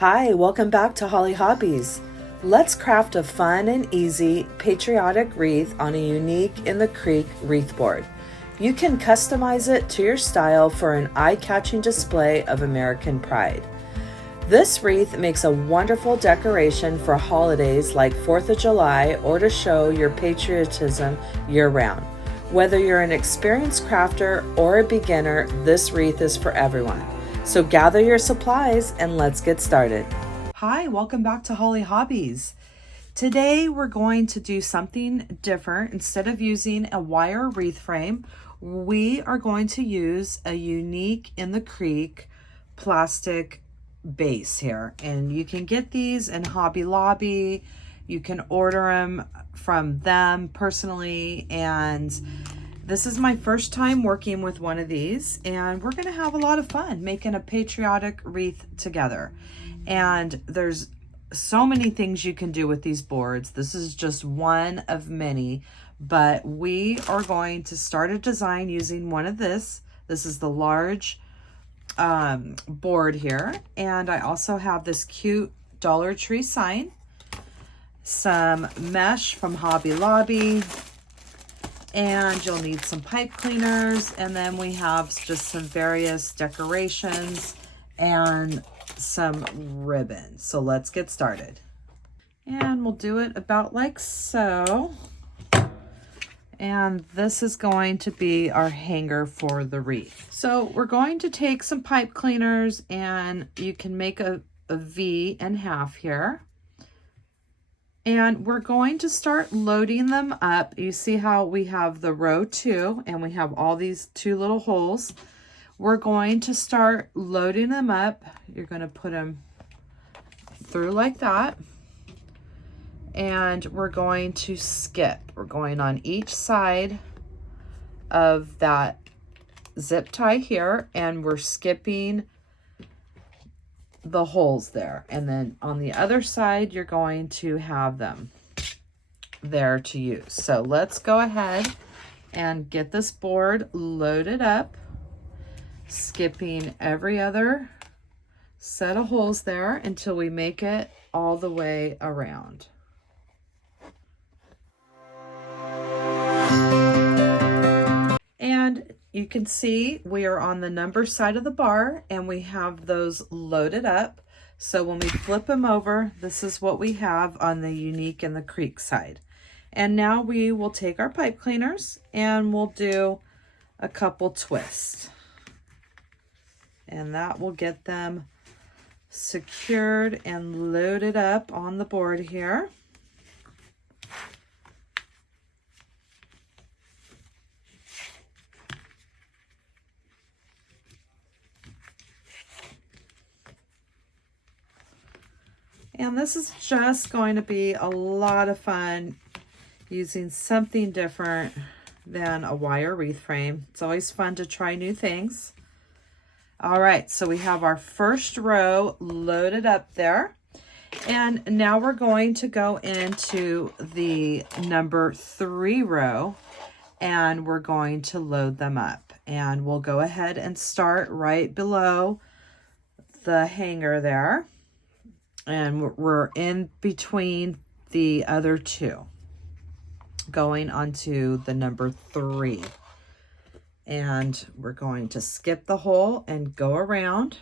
Hi, welcome back to Holly Hobbies. Let's craft a fun and easy patriotic wreath on a unique in the creek wreath board. You can customize it to your style for an eye-catching display of American pride. This wreath makes a wonderful decoration for holidays like 4th of July or to show your patriotism year-round. Whether you're an experienced crafter or a beginner, this wreath is for everyone. So gather your supplies and let's get started. Hi, welcome back to Holly Hobbies. Today we're going to do something different. Instead of using a wire wreath frame, we are going to use a unique in the creek plastic base here. And you can get these in Hobby Lobby. You can order them from them personally, and this is my first time working with one of these, and we're gonna have a lot of fun making a patriotic wreath together. And there's so many things you can do with these boards. This is just one of many, but we are going to start a design using one of this. This is the large board here. And I also have this cute Dollar Tree sign, some mesh from Hobby Lobby, and you'll need some pipe cleaners, and then we have just some various decorations and some ribbon. So let's get started. And we'll do it about like so. And this is going to be our hanger for the wreath. So we're going to take some pipe cleaners, and you can make a V in half here. And we're going to start loading them up. You see how we have the row 2 and we have all these 2 little holes. We're going to start loading them up. You're going to put them through like that. And we're going to skip. We're going on each side of that zip tie here, and we're skipping the holes there. And then on the other side, you're going to have them there to use. So let's go ahead and get this board loaded up, skipping every other set of holes there until we make it all the way around. And you can see we are on the number side of the bar, and we have those loaded up. So when we flip them over, this is what we have on the unique and the creek side. And now we will take our pipe cleaners and we'll do a couple twists. And that will get them secured and loaded up on the board here. And this is just going to be a lot of fun using something different than a wire wreath frame. It's always fun to try new things. All right, so we have our first row loaded up there. And now we're going to go into the number 3 row, and we're going to load them up. And we'll go ahead and start right below the hanger there. And we're in between the other 2, going onto the number 3. And we're going to skip the hole and go around.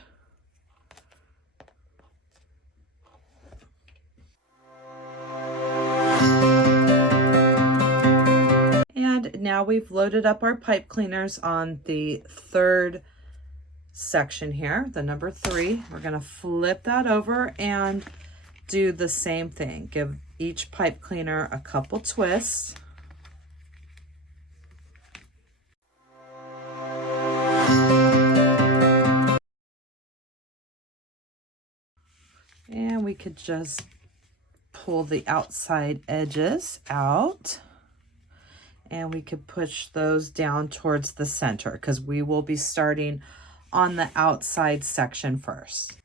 And now we've loaded up our pipe cleaners on the 3rd section here, the number 3. We're going to flip that over and do the same thing. Give each pipe cleaner a couple twists. And we could just pull the outside edges out, and we could push those down towards the center because we will be starting on the outside section first.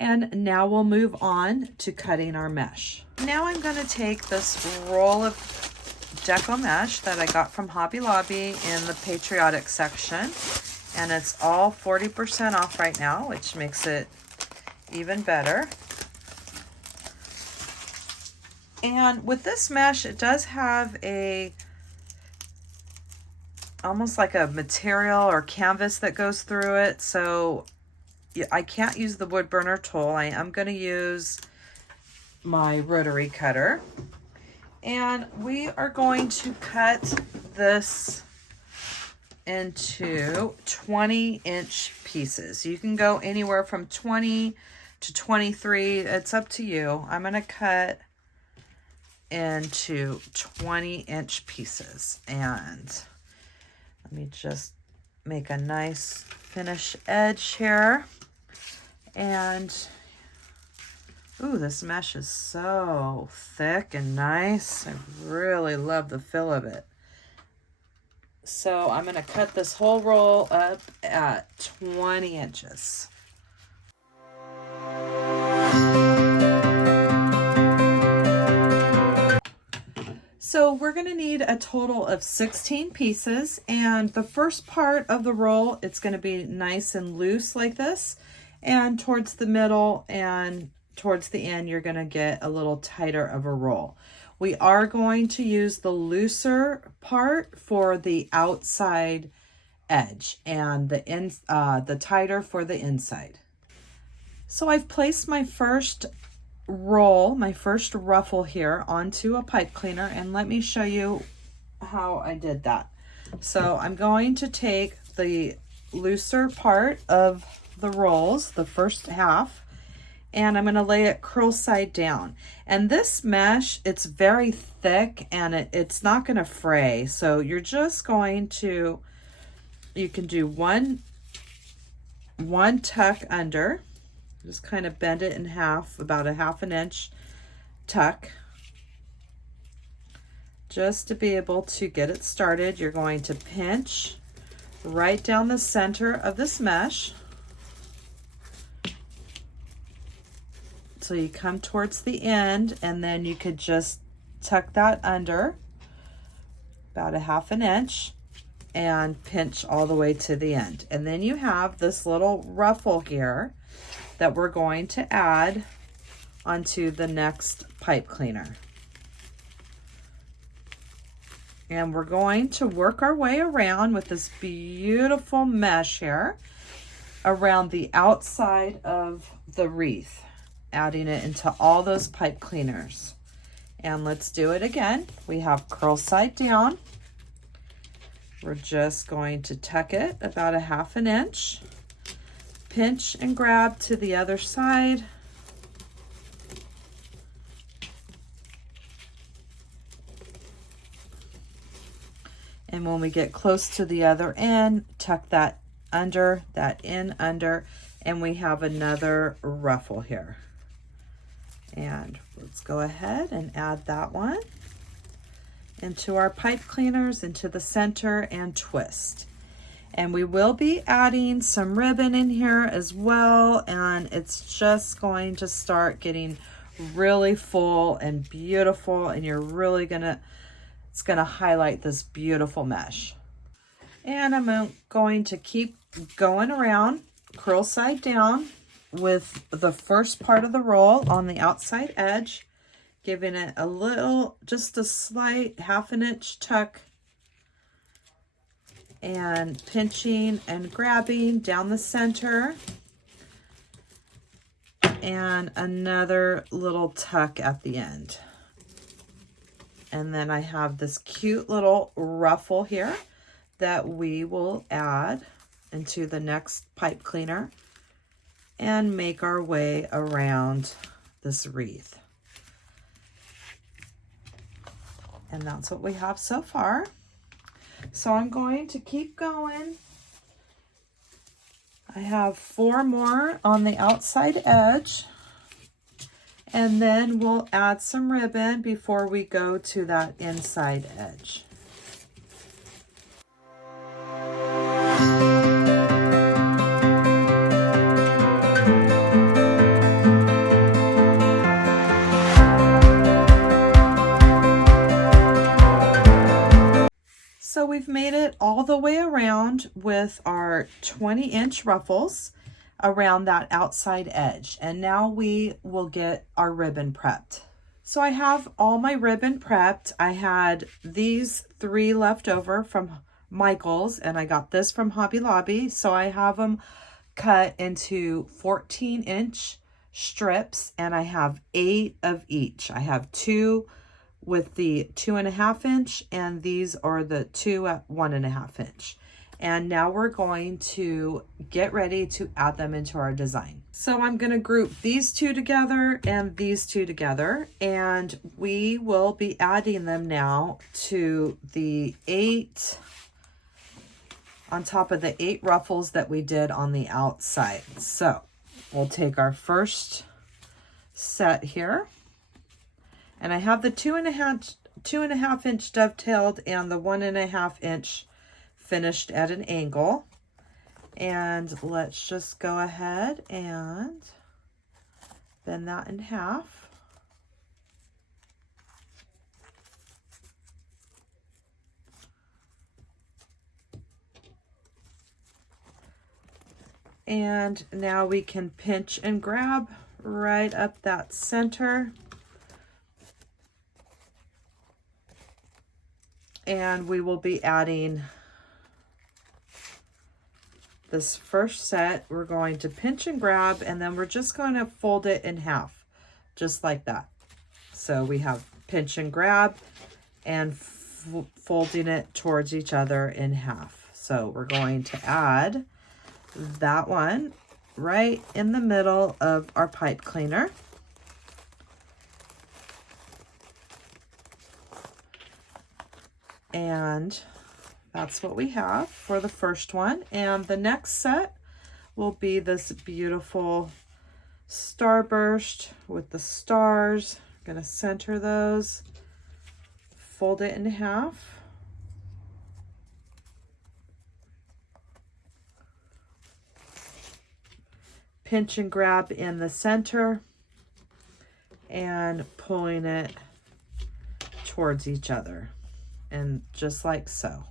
And now we'll move on to cutting our mesh. Now I'm going to take this roll of deco mesh that I got from Hobby Lobby in the patriotic section, and it's all 40% off right now, which makes it even better. And with this mesh, it does have a almost like a material or canvas that goes through it. So I can't use the wood burner tool. I am going to use my rotary cutter. And we are going to cut this into 20-inch pieces. You can go anywhere from 20 to 23. It's up to you. I'm going to cut into 20-inch pieces. And let me just make a nice finish edge here. And ooh, this mesh is so thick and nice. I really love the feel of it. So I'm going to cut this whole roll up at 20 inches. So we're going to need a total of 16 pieces, and the first part of the roll, it's going to be nice and loose like this, and towards the middle and towards the end, you're going to get a little tighter of a roll. We are going to use the looser part for the outside edge and the tighter for the inside. So I've placed my first roll, my first ruffle here onto a pipe cleaner, and let me show you how I did that. So I'm going to take the looser part of the rolls, the first half, and I'm going to lay it curl side down. And this mesh, it's very thick and it's not going to fray. So you're just going to, you can do one tuck under. Just kind of bend it in half, about a 1/2 inch tuck. Just to be able to get it started, you're going to pinch right down the center of this mesh. So you come towards the end, and then you could just tuck that under about a 1/2 inch and pinch all the way to the end. And then you have this little ruffle here that we're going to add onto the next pipe cleaner. And we're going to work our way around with this beautiful mesh here around the outside of the wreath, adding it into all those pipe cleaners. And let's do it again. We have curl side down. We're just going to tuck it about a 1/2 inch. Pinch and grab to the other side. And when we get close to the other end, tuck that under, that in under, and we have another ruffle here. And let's go ahead and add that one into our pipe cleaners, into the center, and twist. And we will be adding some ribbon in here as well, and it's just going to start getting really full and beautiful, and you're really it's gonna highlight this beautiful mesh. And I'm going to keep going around, curl side down with the first part of the roll on the outside edge, giving it a little, just a slight 1/2 inch tuck, and pinching and grabbing down the center, and another little tuck at the end. And then I have this cute little ruffle here that we will add into the next pipe cleaner and make our way around this wreath. And that's what we have so far. So I'm going to keep going. I have 4 more on the outside edge, and then we'll add some ribbon before we go to that inside edge. So we've made it all the way around with our 20-inch ruffles. around that outside edge. And now we will get our ribbon prepped. So I have all my ribbon prepped. I had these 3 left over from Michael's, and I got this from Hobby Lobby. So I have them cut into 14-inch strips, and I have 8 of each. I have 2 with the 2.5 inch, and these are the 2 at 1.5 inch. And now we're going to get ready to add them into our design. So I'm going to group these 2 together and these 2 together, and we will be adding them now to the 8, on top of the 8 ruffles that we did on the outside. So we'll take our first set here, and I have the 2.5 inch dovetailed and the 1.5 inch finished at an angle. And let's just go ahead and bend that in half. And now we can pinch and grab right up that center. And we will be adding this first set. We're going to pinch and grab, and then we're just going to fold it in half, just like that. So we have pinch and grab and folding it towards each other in half. So we're going to add that one right in the middle of our pipe cleaner. And that's what we have for the first one. And the next set will be this beautiful starburst with the stars. I'm going to center those, fold it in half. Pinch and grab in the center and pulling it towards each other, and just like so.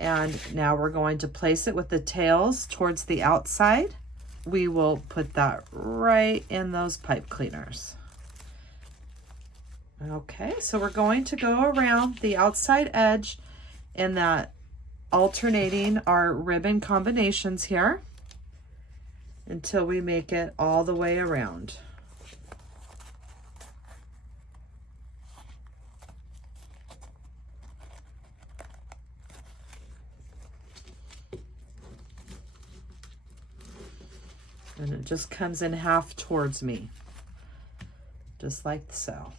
And now we're going to place it with the tails towards the outside. We will put that right in those pipe cleaners. Okay, so we're going to go around the outside edge in that, alternating our ribbon combinations here until we make it all the way around. And it just comes in half towards me, just like so.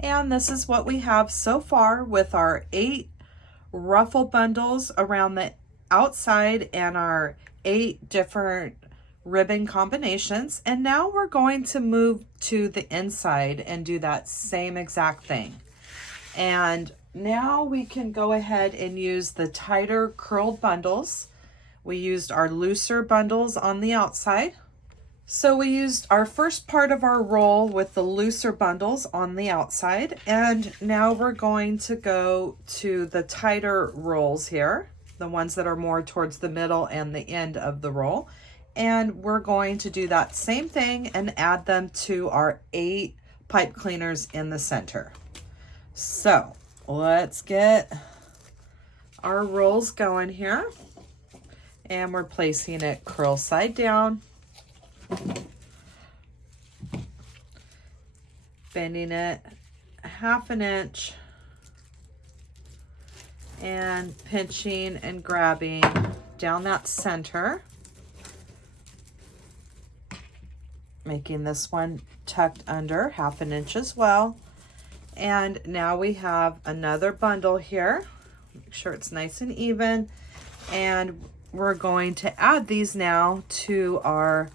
And this is what we have so far with our 8 ruffle bundles around the outside and our 8 different ribbon combinations. And now we're going to move to the inside and do that same exact thing. And now we can go ahead and use the tighter curled bundles. We used our looser bundles on the outside. So we used our first part of our roll with the looser bundles on the outside, and now we're going to go to the tighter rolls here, the ones that are more towards the middle and the end of the roll. And we're going to do that same thing and add them to our 8 pipe cleaners in the center. So let's get our rolls going here. And we're placing it curl side down, bending it 1/2 inch, and pinching and grabbing down that center, making this one tucked under 1/2 inch as well. And now we have another bundle here. Make sure it's nice and even. And we're going to add these now to our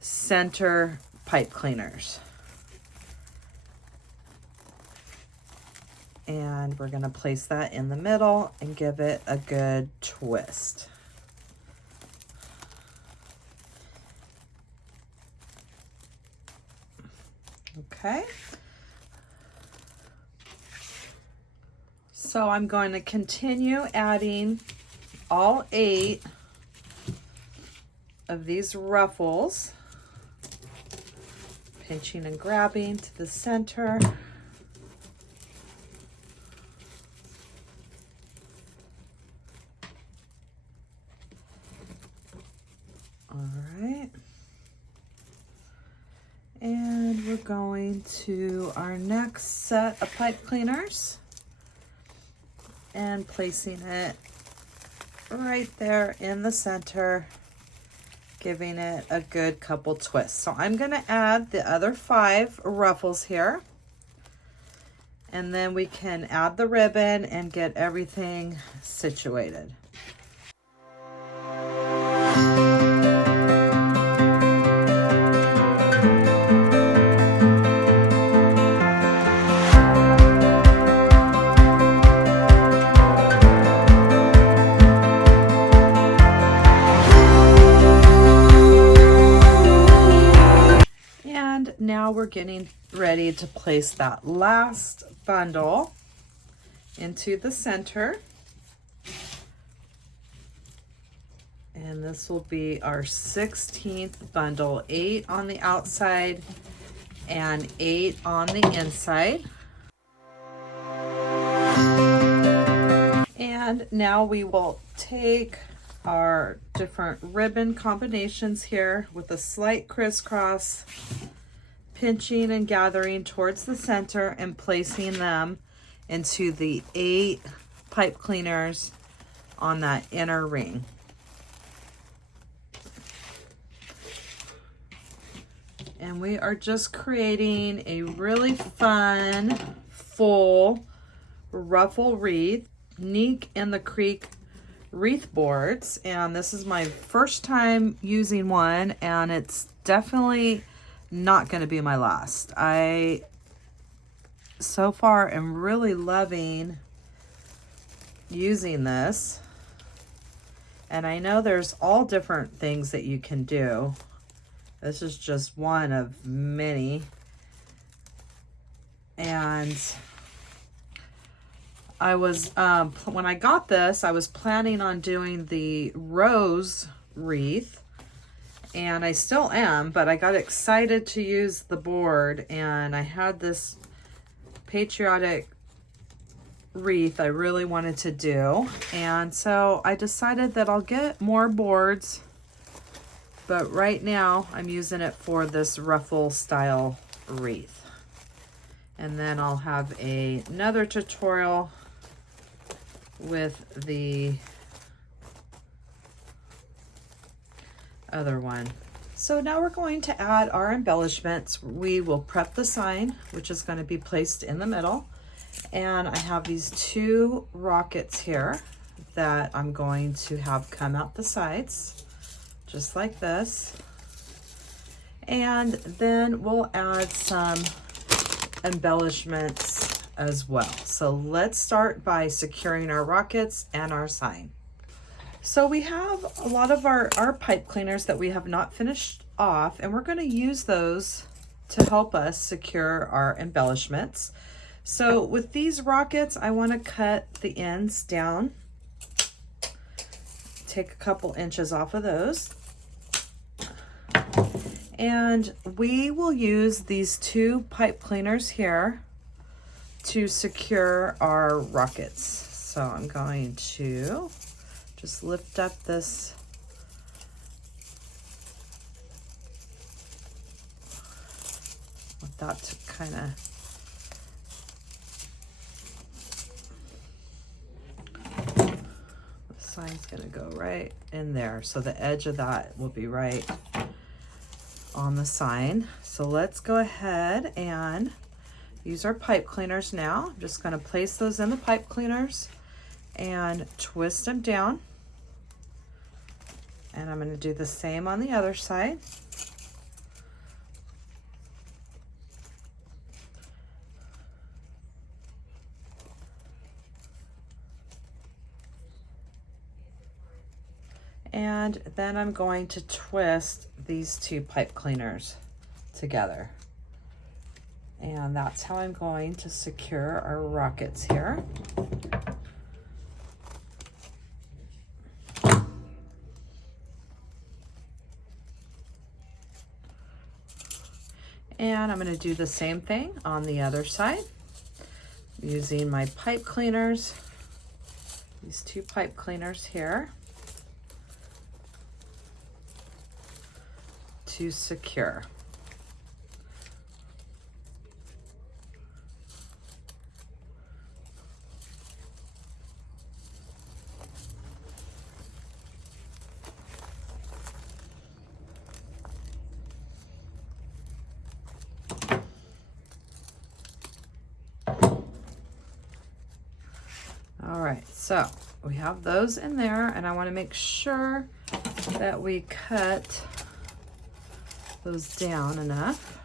center pipe cleaners. And we're going to place that in the middle and give it a good twist. Okay. So I'm going to continue adding all 8 of these ruffles, pinching and grabbing to the center. All right. And we're going to our next set of pipe cleaners and placing it right there in the center, giving it a good couple twists. So I'm going to add the other 5 ruffles here, and then we can add the ribbon and get everything situated. And now we're getting ready to place that last bundle into the center. And this will be our 16th bundle, 8 on the outside and 8 on the inside. And now we will take our different ribbon combinations here with a slight crisscross, pinching and gathering towards the center and placing them into the 8 pipe cleaners on that inner ring. And we are just creating a really fun, full ruffle wreath, unique in the Creek wreath boards. And this is my first time using one, and it's definitely not going to be my last. I so far am really loving using this. And I know there's all different things that you can do. This is just one of many. And I was, when I got this, I was planning on doing the rose wreath, and I still am, but I got excited to use the board, and I had this Patriotic Wreath I really wanted to do. And so I decided that I'll get more boards, but right now I'm using it for this ruffle style wreath. And then I'll have another tutorial with the other one. So now we're going to add our embellishments. We will prep the sign, which is going to be placed in the middle. And I have these 2 rockets here that I'm going to have come out the sides, just like this. And then we'll add some embellishments as well. So let's start by securing our rockets and our sign. So we have a lot of our pipe cleaners that we have not finished off, and we're going to use those to help us secure our embellishments. So with these rockets, I want to cut the ends down, take a couple inches off of those. And we will use these 2 pipe cleaners here to secure our rockets. So I'm going to just lift up this with that to kind of sign's gonna go right in there, so the edge of that will be right on the sign. So let's go ahead and use our pipe cleaners now. I'm just going to place those in the pipe cleaners and twist them down, and I'm going to do the same on the other side. And then I'm going to twist these 2 pipe cleaners together. And that's how I'm going to secure our rockets here. And I'm going to do the same thing on the other side using my pipe cleaners, these 2 pipe cleaners here, to secure. All right, so we have those in there, and I want to make sure that we cut those down enough.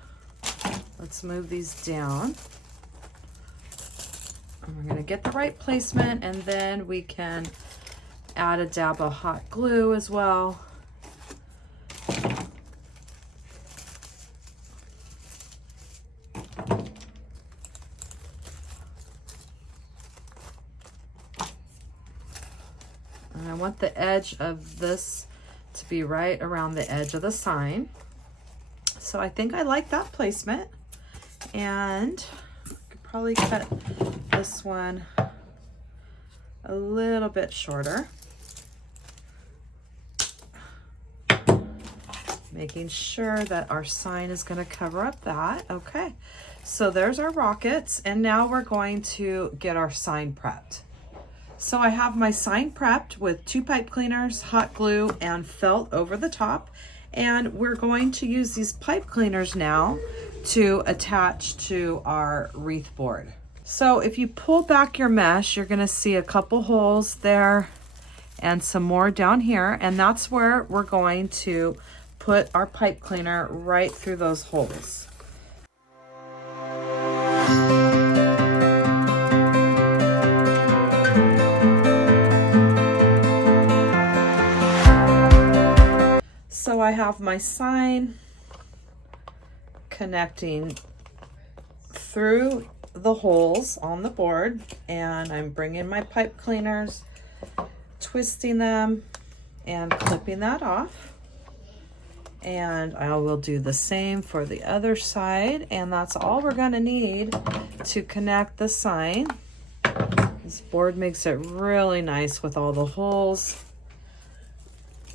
Let's move these down. And we're going to get the right placement, and then we can add a dab of hot glue as well. And I want the edge of this to be right around the edge of the sign. So I think I like that placement, and I could probably cut this one a little bit shorter, making sure that our sign is going to cover up that. Okay, so there's our rockets, and now we're going to get our sign prepped. So I have my sign prepped with 2 pipe cleaners, hot glue, and felt over the top. And we're going to use these pipe cleaners now to attach to our wreath board. So if you pull back your mesh, you're going to see a couple holes there and some more down here. And that's where we're going to put our pipe cleaner, right through those holes. So I have my sign connecting through the holes on the board, and I'm bringing my pipe cleaners, twisting them and clipping that off. And I will do the same for the other side, and that's all we're going to need to connect the sign. This board makes it really nice with all the holes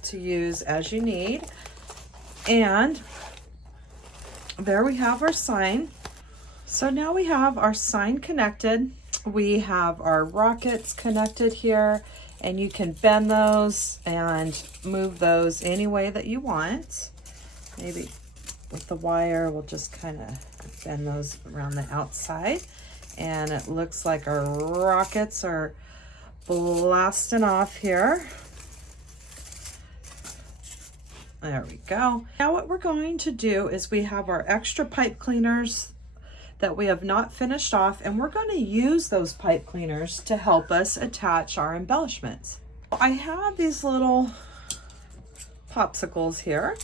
to use as you need. And there we have our sign. So now we have our sign connected. We have our rockets connected here, and you can bend those and move those any way that you want. Maybe with the wire, we'll just kind of bend those around the outside. And it looks like our rockets are blasting off here. There we go. Now what we're going to do is we have our extra pipe cleaners that we have not finished off, and we're going to use those pipe cleaners to help us attach our embellishments. I have these little popsicles here,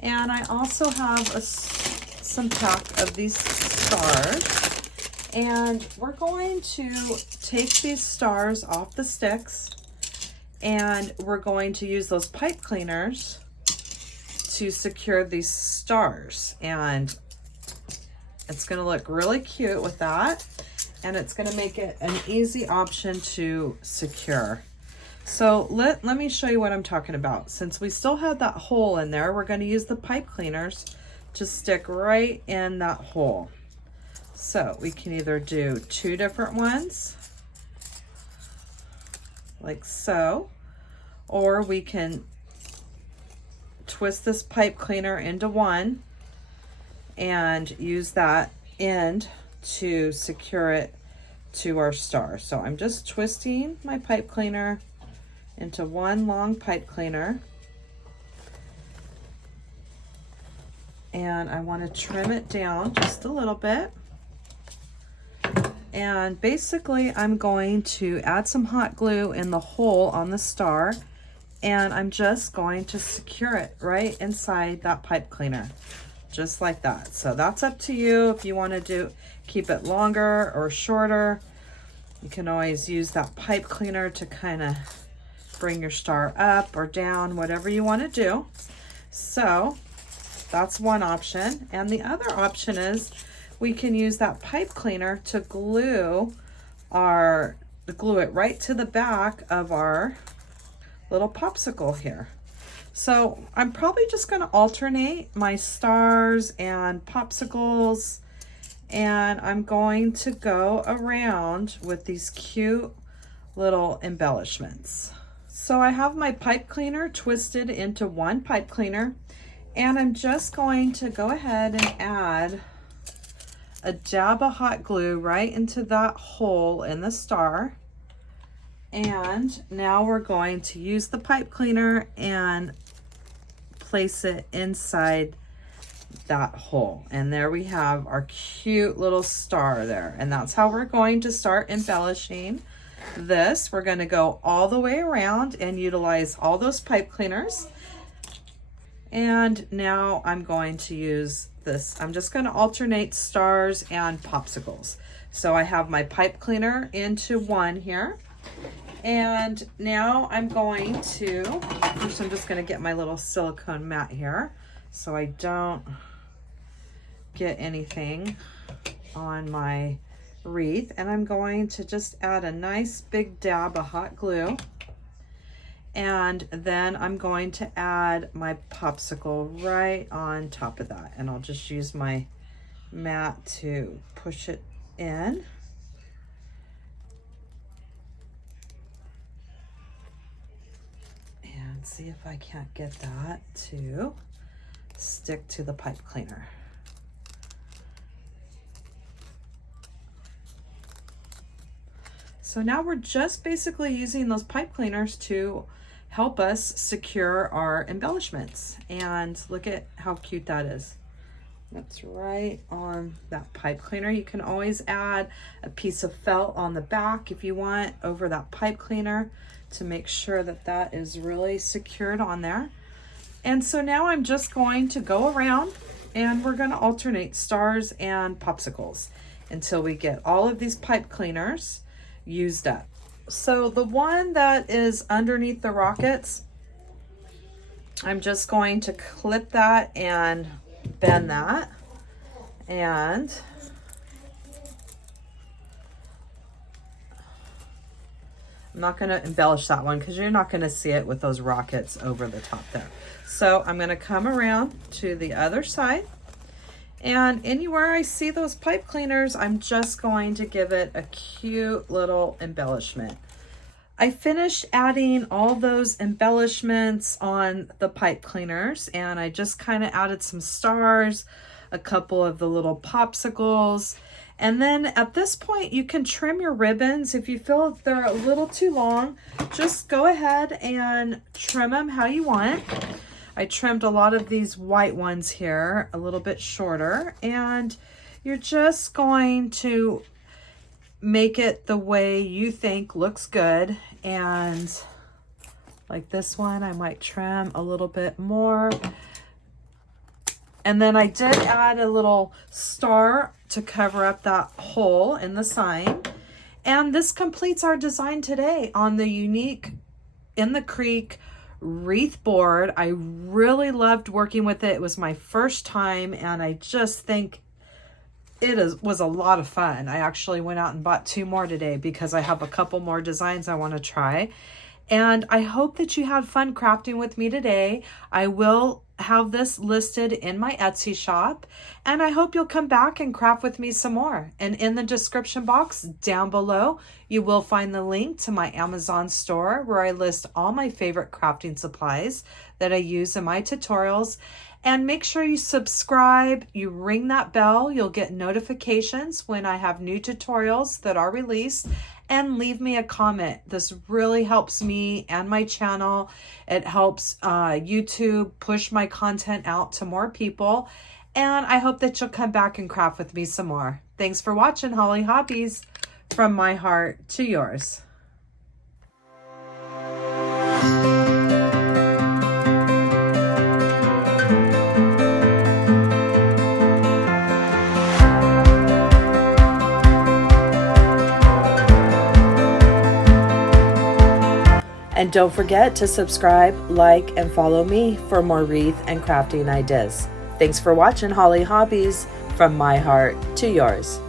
and I also have some pack of these stars, and we're going to take these stars off the sticks, and we're going to use those pipe cleaners to secure these stars, and it's going to look really cute with that, and it's going to make it an easy option to secure. So let me show you what I'm talking about. Since we still have that hole in there, we're going to use the pipe cleaners to stick right in that hole. So we can either do 2 different ones, like so, or we can twist this pipe cleaner into one and use that end to secure it to our star. So I'm just twisting my pipe cleaner into one long pipe cleaner, and I want to trim it down just a little bit. And basically I'm going to add some hot glue in the hole on the star, and I'm just going to secure it right inside that pipe cleaner. just like that. So that's up to you if you want to keep it longer or shorter. You can always use that pipe cleaner to kind of bring your star up or down, whatever you want to do. So that's one option. And the other option is we can use that pipe cleaner to glue it right to the back of our little popsicle here. So I'm probably just going to alternate my stars and popsicles, and I'm going to go around with these cute little embellishments. So I have my pipe cleaner twisted into one pipe cleaner, and I'm just going to go ahead and add a dab of hot glue right into that hole in the star. And now we're going to use the pipe cleaner and place it inside that hole. And there we have our cute little star there. And that's how we're going to start embellishing this. We're going to go all the way around and utilize all those pipe cleaners. And now I'm going to use this. I'm just going to alternate stars and popsicles. So I have my pipe cleaner into one here. And now I'm going to, first I'm just going to get my little silicone mat here so I don't get anything on my wreath. And I'm going to just add a nice big dab of hot glue. And then I'm going to add my popsicle right on top of that. And I'll just use my mat to push it in. And see if I can't get that to stick to the pipe cleaner. So now we're just basically using those pipe cleaners to help us secure our embellishments. And look at how cute that is. That's right on that pipe cleaner. You can always add a piece of felt on the back if you want over that pipe cleaner to make sure that that is really secured on there. And so now I'm just going to go around and we're going to alternate stars and popsicles until we get all of these pipe cleaners used up. So the one that is underneath the rockets, I'm just going to clip that and bend that, and I'm not going to embellish that one because you're not going to see it with those rockets over the top there. So I'm going to come around to the other side, and anywhere I see those pipe cleaners, I'm just going to give it a cute little embellishment. I finished adding all those embellishments on the pipe cleaners, and I just kind of added some stars, a couple of the little popsicles. And then at this point, you can trim your ribbons. If you feel they're a little too long, just go ahead and trim them how you want. I trimmed a lot of these white ones here a little bit shorter, and you're just going to make it the way you think looks good. And like this one, I might trim a little bit more. And then I did add a little star to cover up that hole in the sign. And this completes our design today on the unique In the Creek wreath board. I really loved working with it. It was my first time, and I just think was a lot of fun. I actually went out and bought 2 more today because I have a couple more designs I want to try. And I hope that you had fun crafting with me today. I will have this listed in my Etsy shop, and I hope you'll come back and craft with me some more. And in the description box down below, you will find the link to my Amazon store where I list all my favorite crafting supplies that I use in my tutorials. And make sure you subscribe, you ring that bell, you'll get notifications when I have new tutorials that are released, and leave me a comment. This really helps me and my channel. It helps YouTube push my content out to more people. And I hope that you'll come back and craft with me some more. Thanks for watching Holly Hobbies, from my heart to yours. And don't forget to subscribe, like, and follow me for more wreath and crafting ideas. Thanks for watching Holly Hobbies, from my heart to yours.